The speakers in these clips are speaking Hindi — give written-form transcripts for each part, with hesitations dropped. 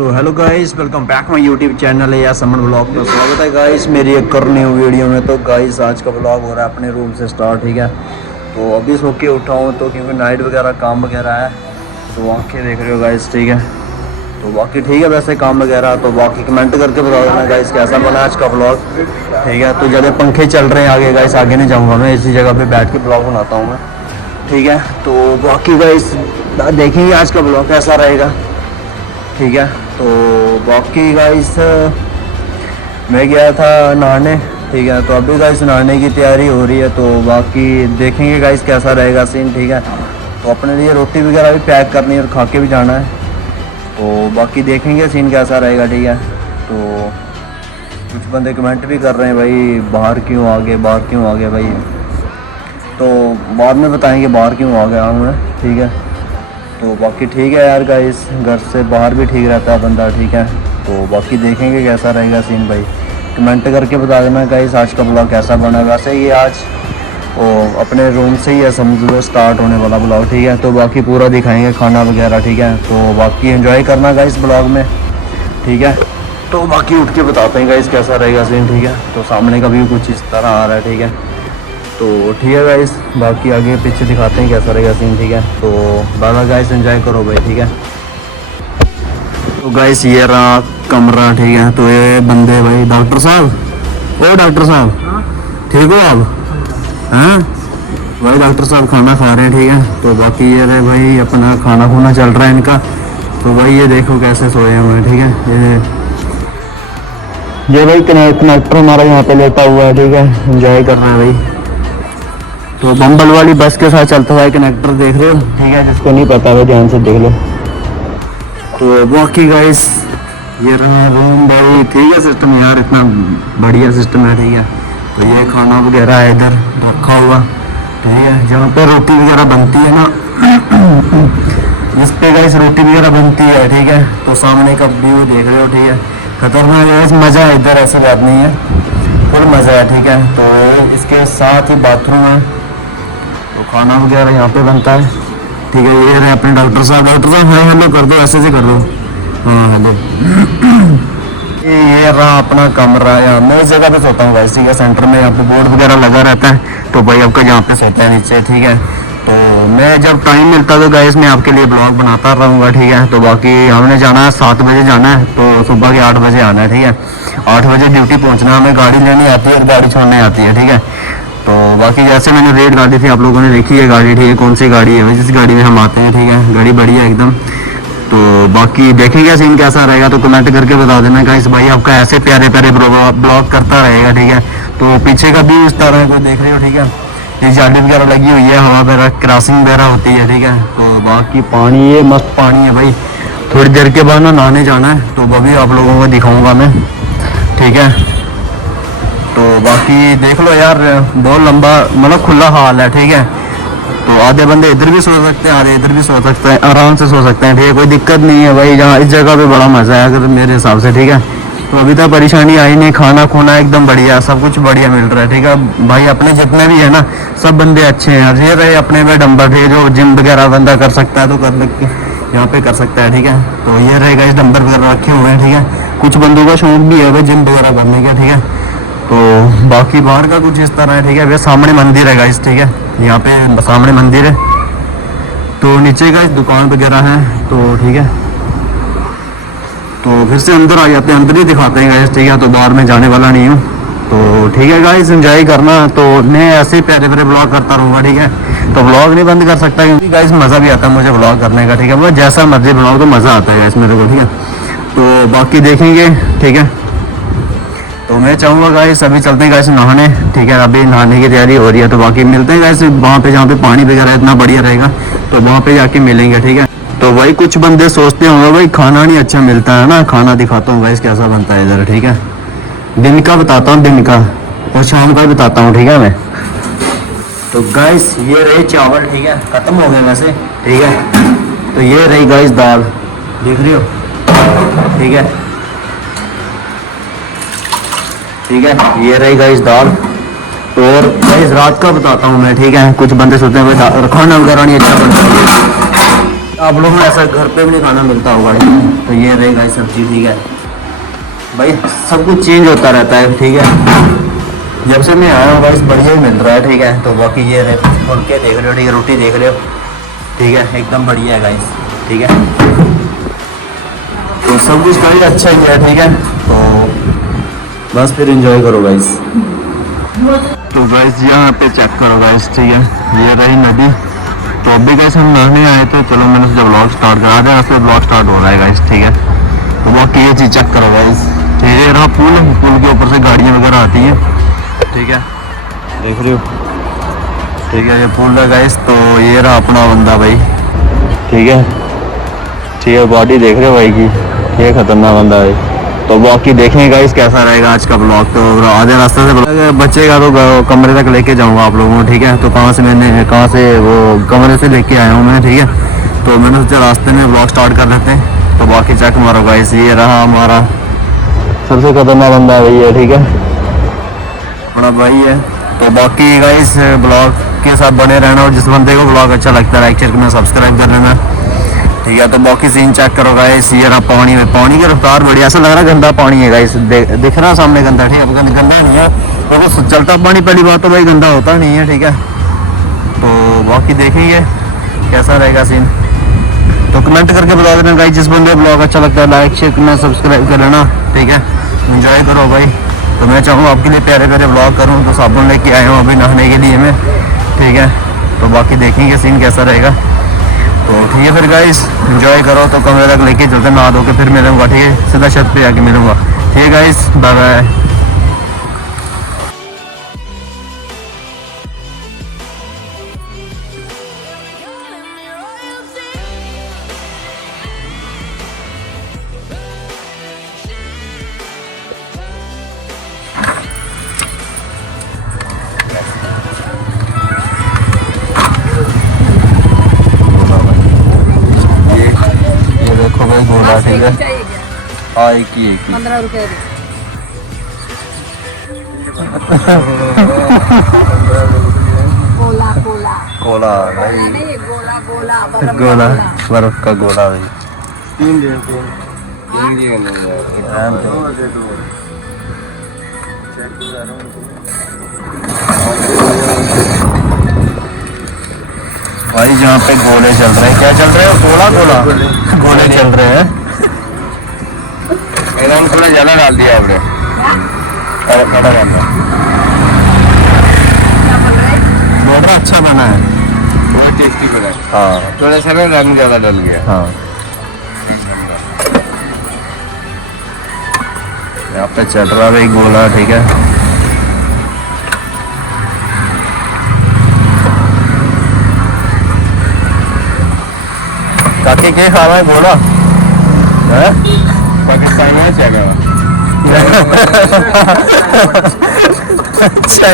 तो hello guys, welcome back my YouTube channel है या समन ब्लॉग। तो स्वागत है गाइस मेरी एक और न्यू वीडियो में। तो गाइस आज का ब्लॉग हो रहा है अपने रूम से स्टार्ट, ठीक है। तो अभी सो के उठा हूँ तो क्योंकि नाइट वगैरह काम वगैरह है, तो आँखें देख रहे हो गाइस, ठीक है। तो बाकी ठीक है वैसे काम वगैरह। तो बाकी कमेंट करके बता देना गाइस कैसा बना आज का ब्लॉग, ठीक है। तो ज़्यादा पंखे चल रहे हैं आगे गाइस, आगे नहीं जाऊँगा मैं, इसी जगह पर बैठ के ब्लॉग बनाता हूँ मैं, ठीक है। तो बाकी गाइस देखेंगे आज का ब्लॉग कैसा रहेगा, ठीक है। तो बाकी गाइस मैं गया था नहाने, ठीक है। तो अभी गाइस नहाने की तैयारी हो रही है, तो बाकी देखेंगे गाइस कैसा रहेगा सीन, ठीक है। तो अपने लिए रोटी वगैरह भी पैक करनी है और खा के भी जाना है, तो बाकी देखेंगे सीन कैसा रहेगा, ठीक है। तो कुछ बंदे कमेंट भी कर रहे हैं भाई बाहर क्यों आ गए, बाहर क्यों आ गए भाई। तो बाद में बताएंगे बाहर क्यों आ गया हूँ मैं, ठीक है। तो बाकी ठीक है यार गाइस, घर से बाहर भी ठीक रहता है बंदा, ठीक है। तो बाकी देखेंगे कैसा रहेगा सीन भाई, कमेंट करके बता देना गाइस आज का ब्लॉग कैसा बना। वैसे ये आज अपने रूम से ही है समझ लो स्टार्ट होने वाला ब्लॉग, ठीक है। तो बाकी पूरा दिखाएंगे खाना वगैरह, ठीक है। तो बाकी एंजॉय करना गाइस ब्लॉग में, ठीक है। तो बाकी उठ के बताते हैं गाइस कैसा रहेगा सीन, ठीक है। तो सामने का व्यू कुछ इस तरह आ रहा है, ठीक है। तो ठीक है गाइस, बाकी आगे पीछे दिखाते हैं कैसा रहेगा सीन, ठीक है। तो बाबा गाइस एंजॉय करो भाई, ठीक है। तो गाइस ये रहा कमरा, ठीक है। तो ये बंदे भाई डॉक्टर साहब, ओ डॉक्टर साहब ठीक हो आप? हैं भाई डॉक्टर साहब खाना खा रहे हैं, ठीक है। तो बाकी ये रहे भाई अपना खाना खुना चल रहा है इनका। तो भाई ये देखो कैसे सोए हुए हैं, ठीक है। ये भाई कनेक्टर हमारा यहाँ पे लेटा हुआ है, ठीक है, एंजॉय कर रहा है भाई। तो बम्बल वाली बस के साथ चलता हुआ कनेक्टर देख रहे हो, ठीक है। जिसको नहीं पता है ध्यान से देख लो। तो बाकी गाइस ये रहा रूम भाई, ठीक है। सिस्टम यार इतना बढ़िया सिस्टम है, ठीक है। तो ये खाना वगैरह है इधर रखा हुआ, ठीक है। जहाँ पे रोटी वगैरह बनती है ना जिस पे गाइस रोटी वगैरह बनती है, ठीक है। तो सामने का व्यू देख रहे हो, ठीक है। खतरनाक गाइस, मज़ा है इधर, ऐसी बात नहीं है, फुल मज़ा है, ठीक है। तो इसके साथ ही बाथरूम है, तो खाना वगैरह यहाँ पे बनता है, ठीक है। ये रहे अपने डॉक्टर साहब। डॉक्टर साहब हाय हेलो कर दो, ऐसे से कर दो, हाँ हेलो। ये रहा अपना कमरा, यहाँ मैं इस जगह पे सोता हूँ भाई, ठीक है। सेंटर में यहाँ पे बोर्ड वगैरह लगा रहता है, तो भाई आपका यहाँ पे सोता है नीचे, ठीक है। तो मैं जब टाइम मिलता है तो गाइस मैं आपके लिए ब्लॉग बनाता रहूँगा, ठीक है। तो बाकी हमने जाना है 7 बजे जाना है, तो सुबह के 8 बजे आना है, ठीक है। 8 बजे ड्यूटी पहुँचना, हमें गाड़ी लेनी आती है और गाड़ी छोड़ने आती है, ठीक है। तो बाकी जैसे मैंने रेड गाड़ी थी आप लोगों ने देखी है गाड़ी, ठीक है। कौन सी गाड़ी है जिस गाड़ी में हम आते हैं, ठीक है। गाड़ी बढ़िया एकदम। तो बाकी देखेंगे सीन कैसा रहेगा, तो कमेंट करके बता देना गाइस। भाई आपका ऐसे प्यारे प्यारे ब्लॉग करता रहेगा, ठीक है। तो पीछे का भी इस तरह को देख रहे हो, ठीक है। ये जाली वगैरह लगी हुई है, हवा वगैरह क्रॉसिंग वगैरह होती है, ठीक है। तो बाकी पानी, ये मस्त पानी है भाई। थोड़ी देर के बाद ना नहाने जाना है, तो वो भी आप लोगों को दिखाऊँगा मैं, ठीक है। तो बाकी देख लो यार, बहुत लंबा मतलब खुला हाल है, ठीक है। तो आधे बंदे इधर भी सो सकते हैं, आधे इधर भी सो सकते हैं, आराम से सो सकते हैं, ठीक है। कोई दिक्कत नहीं है भाई, जहाँ इस जगह पे बड़ा मज़ा है अगर मेरे हिसाब से, ठीक है। तो अभी तक परेशानी आई नहीं, खाना खुना एकदम बढ़िया, सब कुछ बढ़िया मिल रहा है, ठीक है भाई। अपने जितने भी है ना सब बंदे अच्छे हैं यार। ये रहे अपने में डंबर, ठीक है। जो जिम वगैरह बंदा कर सकता है तो कर यहाँ पे कर सकता है, ठीक है। तो ये रहेगा इस डंबर वगैरह रखे हुए हैं, ठीक है। कुछ बंदों का शौक भी है भाई जिम वगैरह करने का, ठीक है। तो बाकी बाहर का कुछ इस तरह है, ठीक है। वे सामने मंदिर है गाइस, ठीक है। यहाँ पे सामने मंदिर है, तो नीचे का दुकान वगैरह है, तो ठीक है। तो फिर से अंदर आ जाते हैं, अंदर ही दिखाते हैं गाइस, ठीक है। तो बाहर में जाने वाला नहीं हूँ, तो ठीक है गाइस एंजॉय करना। तो मैं ऐसे ही प्यारे प्यारे ब्लॉग करता रहूँगा, ठीक है। तो ब्लॉग नहीं बंद कर सकता क्योंकि गाइस मज़ा भी आता है मुझे ब्लॉग करने का, ठीक है। मतलब जैसा मर्जी ब्लॉग तो मज़ा आता है गाइस मेरे को, ठीक है। तो बाकी देखेंगे, ठीक है। तो मैं चाहूँगा गाइस अभी चलते हैं गाइस नहाने, ठीक है। अभी नहाने की तैयारी हो रही है, तो बाकी मिलते हैं गाइस वहाँ पे जहाँ पे पानी वगैरह इतना बढ़िया रहेगा, तो वहाँ पे जाके मिलेंगे, ठीक है। तो भाई कुछ बंदे सोचते होंगे भाई खाना नहीं अच्छा मिलता है ना, खाना दिखाता हूँ गाइस कैसा बनता है इधर, ठीक है। दिन का बताता हूँ, दिन का और शाम का भी बताता हूँ, ठीक है मैं। तो गाइस ये रहे चावल, ठीक है, ख़त्म हो गए वैसे, ठीक है। तो ये रही गाइस दाल, देख रही हो, ठीक है, ठीक है। ये रही गाइस दाल। और गाइस रात का बताता हूँ मैं, ठीक है। कुछ बंदे सोचते हैं भाई खाना वगैरह नहीं अच्छा बनता है, आप लोगों को ऐसा घर पे भी नहीं खाना मिलता होगा। तो ये रहेगा सब्जी, ठीक है भाई, सब कुछ चेंज होता रहता है, ठीक है। जब से मैं आया हूँ भाई बढ़िया ही मिल रहा है, ठीक है। तो बाकी ये रहे फुलके देख रहे हो, ठीक है, रोटी देख रहे हो, ठीक है, एकदम बढ़िया है गाइस, ठीक है। तो सब कुछ भाई अच्छा ही है, ठीक है। तो बस फिर एंजॉय करो गाइस। तो गाइस यहाँ पे चेक करो गाइस, ठीक है, ये रही नदी। तो अभी गाइस हम नहाने आए थे, चलो मैंने सोचा ब्लॉग स्टार्ट करा दें, ऐसे ब्लॉग स्टार्ट हो रहा है गाइस, ठीक है। तो बाकी ये चीज़ चेक करो गाइस, ये रहा पुल, पुल के ऊपर से गाड़ियाँ वगैरह आती हैं, ठीक है, देख रहे हो, ठीक है, ये पुल है गाइस। तो ये रहा अपना बंदा भाई, ठीक है, ठीक है, बॉडी देख रहे हो भाई की, ये खतरनाक बंदा है। तो बाकी देखेंगे गाइस कैसा रहेगा आज का ब्लॉग। तो आधे रास्ते से बचेगा तो कमरे तक लेके जाऊंगा आप लोगों को, ठीक है। तो कहाँ से वो कमरे से लेके आया हूँ मैं, ठीक है। तो मैंने सोचा रास्ते में ब्लॉग स्टार्ट कर लेते हैं। तो बाकी चेक मारो गाइस, ये रहा हमारा सबसे खतरनाक बंदा है भैया, ठीक है, अपना भाई है। तो बाकी गाइस ब्लॉग के साथ बने रहना, और जिस बंदे को ब्लॉग अच्छा लगता है लाइक शेयर करना, सब्सक्राइब कर लेना, ठीक है। तो बाकी सीन चेक करो गाइस, ये रहा पानी में, पानी की रफ्तार बढ़िया, ऐसा लग रहा है गंदा पानी है गाइस, दिख रहा सामने गंदा, ठीक है, गंदा नहीं है तो चलता पानी, पहली बात तो भाई गंदा होता नहीं है, ठीक है। तो बाकी देखेंगे कैसा रहेगा सीन। तो कमेंट करके बता देना गाइस, जिस बंदे को ब्लॉग अच्छा लगता है लाइक शेयर करना, सब्सक्राइब कर लेना, ठीक है, एंजॉय करो भाई। तो मैं चाहूँ आपके लिए प्यारे प्यारे ब्लॉग करूँ, तो साबुन लेके आया हूँ अभी नहाने के लिए मैं, ठीक है। तो बाकी देखेंगे सीन कैसा रहेगा। तो ठीक है फिर गाइस, एंजॉय करो। तो कमरे तक लेके चलते, नहा धो के फिर मिलूंगा, ठीक है, सीधा छत पे आके मिलूंगा, ठीक है गाइस, बाय बाय। ये देखो भाई गोला, ठीक है, हाँ एक ही 15 रुपए गोला गोला गोला भाई, नहीं, गोला गोला बर्फ का गोला, बर्फ का गोला भाई। भाई जहाँ पे गोले चल रहे हैं, क्या चल रहे हैं, गोला गोला गोले चल रहे हैं। एकदम थोड़ा ज़्यादा डाल दिया आपने, खड़ा रहना, क्या बोल रहे हैं? बॉर्डर अच्छा बना है, बहुत टेस्टी बना है। हाँ थोड़ा सा ना रंग ज़्यादा डल गया। हाँ। यहाँ पे चल रहा भाई गोला, ठीक है। काके के खा रहा है गोला है? पाकिस्तान में चला अच्छा,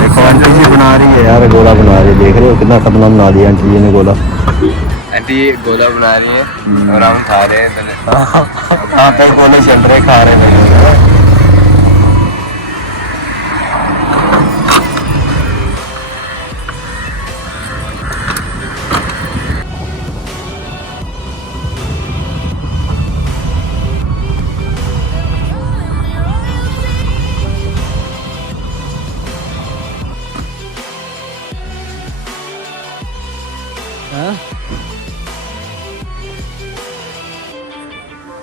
देखो आंटी जी बना रही है यार, गोला बना रही है, देख रहे हो कितना खतरनाक बना दिया आंटी जी ने गोला। आंटी गोला बना रही है और हम खा रहे हैं। हाँ पे गोले चल रहे, खा रहे हैं।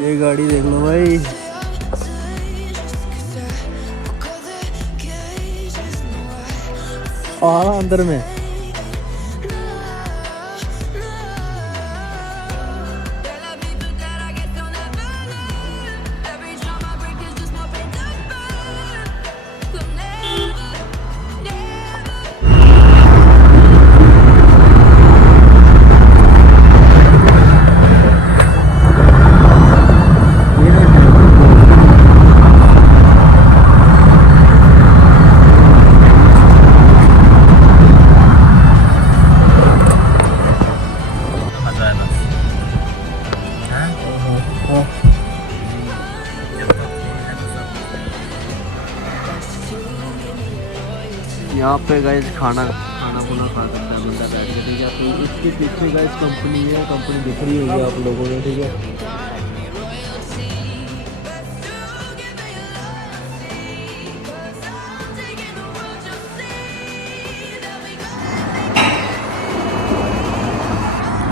ये गाड़ी देख लो भाई, अंदर में यहाँ पे गाइस खाना खुना खा सकता है बंदा बैठ के, ठीक है। तो इसके पीछे गाइस कंपनी है, कंपनी दिख रही होगी आप लोगों को, ठीक है।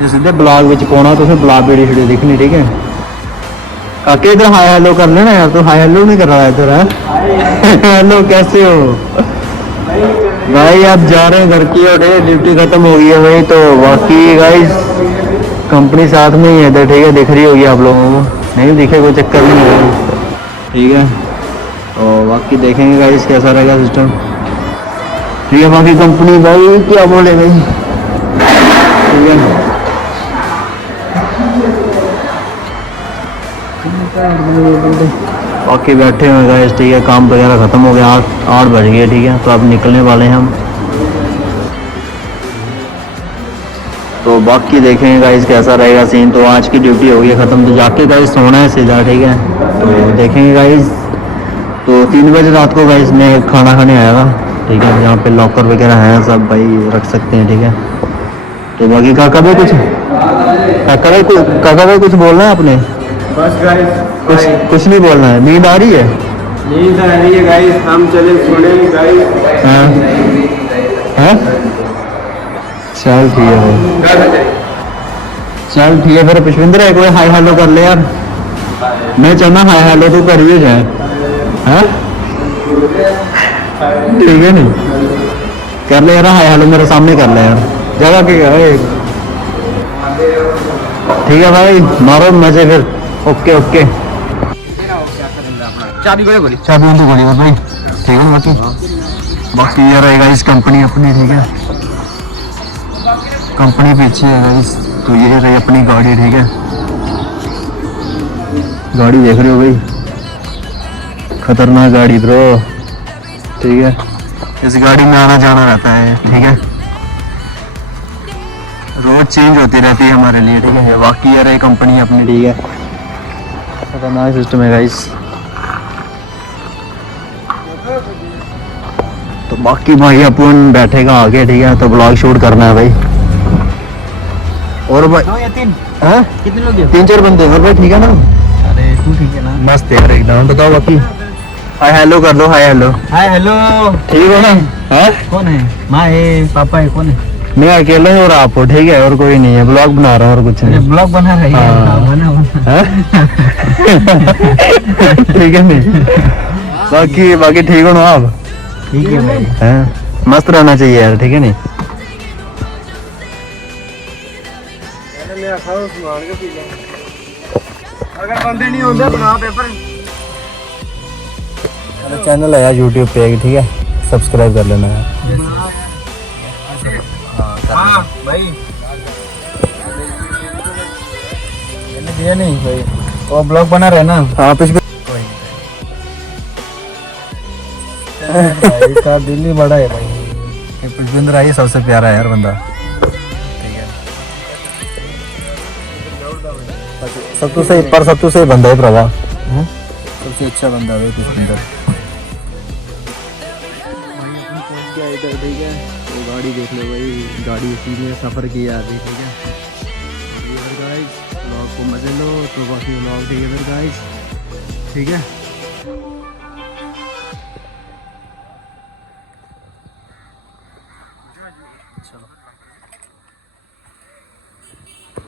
ਜੇ ਸਿੱਧੇ ਬਲੌਗ ਵਿੱਚ ਪਾਉਣਾ ਤੁਸੀਂ ਬਲੌਗ ਵੀਡੀਓ देखनी, ठीक है। काके इधर हाय हेलो कर लेना यार, तो हाय हेलो नहीं कर रहा है इधर, है हेलो कैसे हो भाई। आप जा रहे हैं घर की और ड्यूटी खत्म हो गई है भाई, तो बाकी गाइस कंपनी साथ में ही है इधर, ठीक है। दिख रही होगी आप लोगों को, नहीं दिखे कोई चक्कर नहीं है, ठीक है। और बाकी देखेंगे गाइस कैसा रहेगा सिस्टम, ठीक है। बाकी कंपनी भाई क्या बोले भाई, ठीक है। बाकी बैठे हुए गाइस, ठीक है। काम वगैरह ख़त्म हो गया, 8 बज गए, ठीक है। तो अब निकलने वाले हैं हम, तो बाकी देखेंगे गाइस कैसा रहेगा सीन। तो आज की ड्यूटी हो गई ख़त्म, तो जाके गाइस सोना है सीधा, ठीक है। तो देखेंगे गाइस, तो 3 बजे रात को गाइस मैं खाना खाने आया था, ठीक है। यहाँ पे लॉकर वगैरह हैं सब भाई, रख सकते हैं, ठीक है। तो बाकी काका भाई कुछ बोलना है आपने? बस गाइस कुछ नहीं बोलना है। नींद आ रही है? नींद आ रही है गाइस, हम चले सोने गाइस। हैं? चल ठीक है भाई, चल ठीक है। फिर पुष्पिंदर एक बार हाय हेलो कर ले यार, मैं चाहना हाय हेलो तो करिए जाए, हैं? ठीक है नहीं, कर ले यार हाय हेलो, मेरे सामने कर ले यार, जगह के गए, ठीक है भाई। मारो मजे फिर, ओके ओके। चाबी उनकी गोली भाई, ठीक है ना। बाकी ये रहेगा इस कंपनी अपनी, ठीक है। कंपनी पीछे है गाइस, तो ये रही अपनी गाड़ी, ठीक है। गाड़ी देख रहे हो भाई, खतरनाक गाड़ी ब्रो, ठीक है। इस गाड़ी में आना जाना रहता है, ठीक है। रोज चेंज होती रहती है हमारे लिए, ठीक है। बाकी ये रही कंपनी अपनी, ठीक है। खतरनाक सिस्टम है गाइस। तो बाकी भाई अपन बैठेगा आगे, ठीक है। तो ब्लॉग शूट करना है भाई। और भाई 2 या 3 हैं? कितने लोग हैं? 3-4 बंदे और भाई, ठीक है ना। अरे तू ठीक है ना? मस्त यार एकदम। बताओ बाकी हाय हेलो कर लो, हाय हेलो। हाय हेलो, ठीक हो ना? हैं? कौन है? माँ है, पापा है, कौन है? मैं अकेला हूँ और आप हो, ठीक है। और कोई नहीं है, ब्लॉग बना रहा हूँ और कुछ नहीं। ब्लॉग बना रही है, ठीक है नहीं। बाकी ठीक हो ना आप? ठीक है भाई, हैं? मस्त रहना चाहिए यार, ठीक है नहीं। अगर बंदे नहीं होंगे बना पेपर। चैनल है यार यूट्यूब पे, ठीक है। सब्सक्राइब कर लेना है। हाँ भाई दिया नहीं भाई, वो ब्लॉग बना रहे ना। हाँ पिछले इसका दिल ही बड़ा है भाई। पुष्पिंदर आई सबसे प्यारा है यार बंदा, ठीक है। सब तो सही बंदा है प्रभा, सबसे अच्छा बंदा है पुष्पिंदर। इधर ठीक है, वो गाड़ी देख लो भाई, गाड़ी इसी में सफ़र किया अभी, ठीक है। गाइस ब्लॉग को मजे लो, तो बाकी ब्लॉग ठीक है फिर गाइस, ठीक है।